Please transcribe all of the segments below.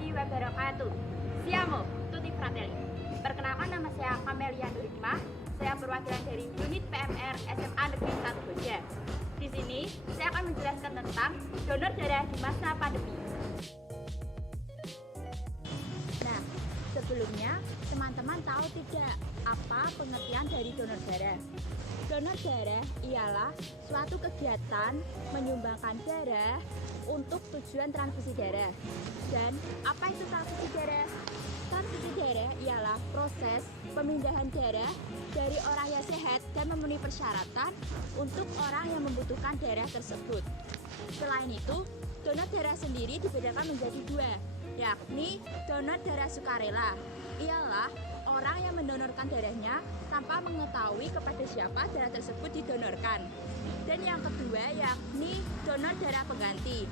warahmatullahi wabarakatuh. Siamo, tutti fratelli. Perkenalkan, nama saya Kamelia Nur Hikmah. Saya perwakilan dari unit PMR SMA Negeri 1 Koja. Di sini saya akan menjelaskan tentang donor darah di masa pandemi. Nah, sebelumnya teman-teman tahu tidak apa pengertian dari donor darah? Donor darah ialah suatu kegiatan menyumbangkan darah untuk tujuan transfusi darah. Dan apa itu transfusi darah? Transfusi darah ialah proses pemindahan darah dari orang yang sehat dan memenuhi persyaratan untuk orang yang membutuhkan darah tersebut. Selain itu, donor darah sendiri dibedakan menjadi dua, yakni donor darah sukarela. Ialah orang yang mendonorkan darahnya tanpa mengetahui kepada siapa darah tersebut didonorkan. Dan yang kedua yakni donor darah pengganti.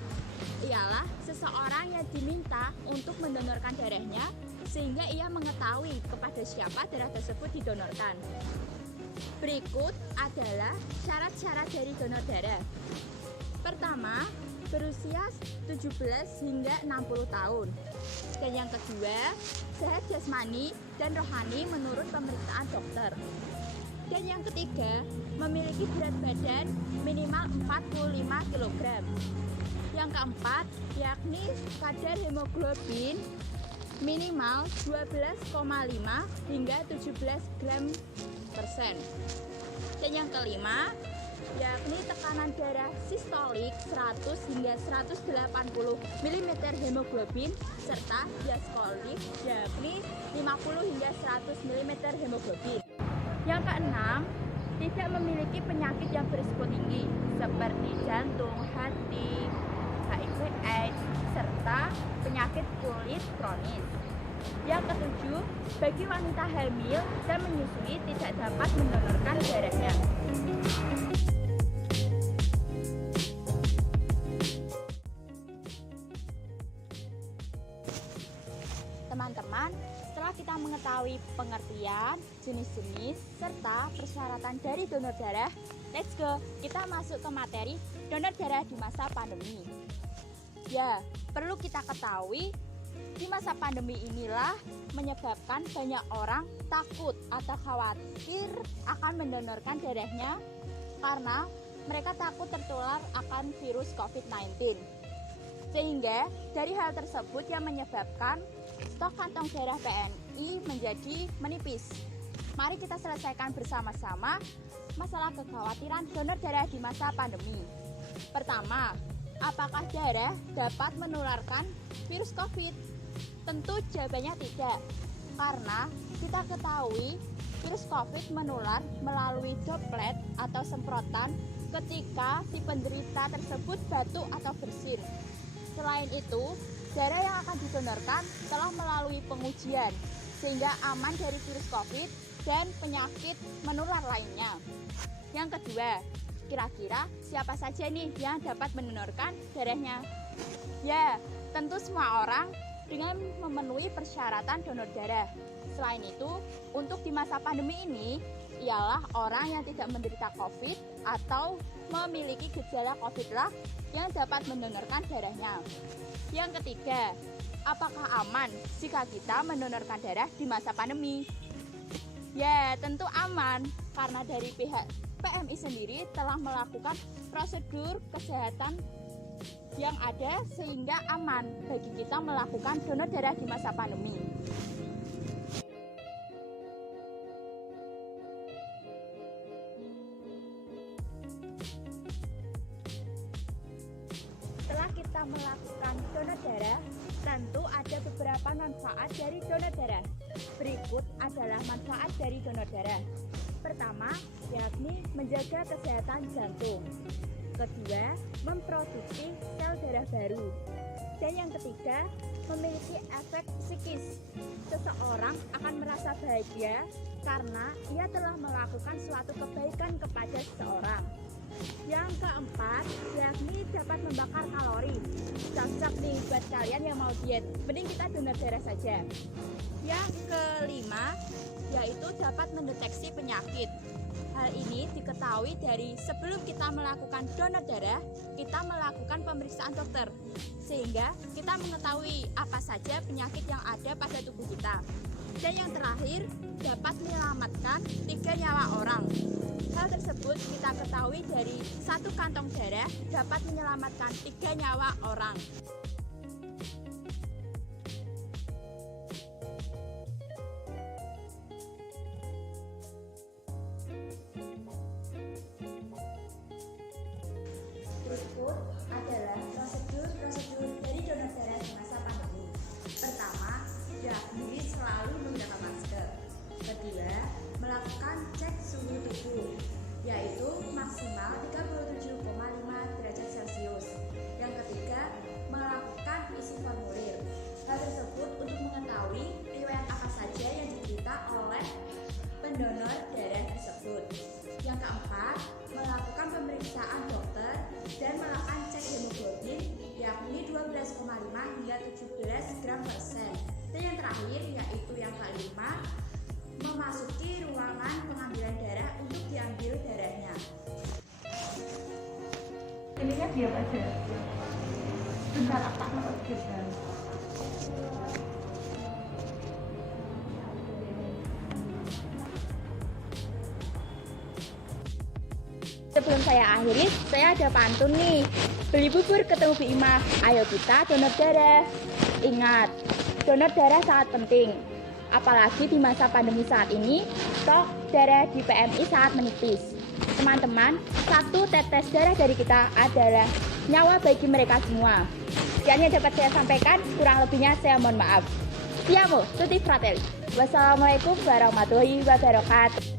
Ialah seseorang yang diminta untuk mendonorkan darahnya sehingga ia mengetahui kepada siapa darah tersebut didonorkan. Berikut adalah syarat-syarat dari donor darah. Pertama, berusia 17 hingga 60 tahun. Dan yang kedua, sehat jasmani dan rohani menurut pemeriksaan dokter. Dan yang ketiga, memiliki berat badan minimal 45 kg. Yang keempat, yakni kadar hemoglobin minimal 12,5 hingga 17 gram persen. Dan yang kelima, yakni tekanan darah sistolik 100 hingga 180 mm hemoglobin serta diastolik yakni 50 hingga 100 mm hemoglobin. Yang keenam, tidak memiliki penyakit yang berisiko tinggi seperti jantung, hati, HIV/AIDS serta penyakit kulit kronis. Yang ketujuh, bagi wanita hamil dan menyusui tidak dapat mendonorkan darahnya. Teman-teman, setelah kita mengetahui pengertian, jenis-jenis, serta persyaratan dari donor darah, let's go, kita masuk ke materi donor darah di masa pandemi. Ya, perlu kita ketahui, di masa pandemi inilah menyebabkan banyak orang takut atau khawatir akan mendonorkan darahnya karena mereka takut tertular akan virus COVID-19. Sehingga dari hal tersebut yang menyebabkan stok kantong darah PNI menjadi menipis. Mari kita selesaikan bersama-sama masalah kekhawatiran donor darah di masa pandemi. Pertama, apakah darah dapat menularkan virus COVID? Tentu jawabannya tidak, karena kita ketahui virus COVID menular melalui droplet atau semprotan ketika si penderita tersebut batuk atau bersin. Selain itu, darah yang akan didonorkan telah melalui pengujian sehingga aman dari virus COVID dan penyakit menular lainnya. Yang kedua, kira-kira siapa saja nih yang dapat mendonorkan darahnya? Ya, tentu semua orang dengan memenuhi persyaratan donor darah. Selain itu, untuk di masa pandemi ini ialah orang yang tidak menderita COVID atau memiliki gejala COVID lah yang dapat mendonorkan darahnya. Yang ketiga, apakah aman jika kita mendonorkan darah di masa pandemi? Ya, tentu aman, karena dari pihak PMI sendiri telah melakukan prosedur kesehatan yang ada sehingga aman bagi kita melakukan donor darah di masa pandemi. Setelah kita melakukan donor darah, tentu ada beberapa manfaat dari donor darah. Berikut adalah manfaat dari donor darah. Pertama, yakni menjaga kesehatan jantung. Kedua, memproduksi sel darah baru. Dan yang ketiga, memiliki efek psikis. Seseorang akan merasa bahagia karena ia telah melakukan suatu kebaikan kepada seseorang. Yang keempat, yakni dapat membakar kalori. Cocok nih buat kalian yang mau diet, mending kita donor darah saja. Yang kelima, yaitu dapat mendeteksi penyakit. Hal ini diketahui dari sebelum kita melakukan donor darah, kita melakukan pemeriksaan dokter, sehingga kita mengetahui apa saja penyakit yang ada pada tubuh kita. Dan yang terakhir, dapat menyelamatkan 3 nyawa orang. Hal tersebut kita ketahui dari 1 kantong darah dapat menyelamatkan 3 nyawa orang. Berikut adalah prosedur dari donor darah di masa pandemi. Pertama, yakni selalu menggunakan masker. Kedua, melakukan cek suhu tubuh, yaitu maksimal 37,5 derajat Celcius. Yang ketiga, melakukan isi formulir. Hal tersebut untuk mengetahui riwayat apa saja yang diderita oleh pendonor darah tersebut. Yang keempat, melakukan pemeriksaan dokter dan melakukan cek hemoglobin, yakni 12,5 hingga 17 gram per sen. Dan yang terakhir, yaitu yang kelima, memasuki ruangan pengambilan darah untuk diambil darahnya. Ininya diam aja. Bentar, tak mau kita. Sebelum saya akhiri, saya ada pantun nih. Beli bubur ketemu Bu Imah, ayo kita donor darah. Ingat, donor darah sangat penting. Apalagi di masa pandemi saat ini, stok darah di PMI sangat menipis. Teman-teman, 1 tetes darah dari kita adalah nyawa bagi mereka semua. Sekian yang dapat saya sampaikan, kurang lebihnya saya mohon maaf. Siamo, tutti fratelli. Wassalamualaikum warahmatullahi wabarakatuh.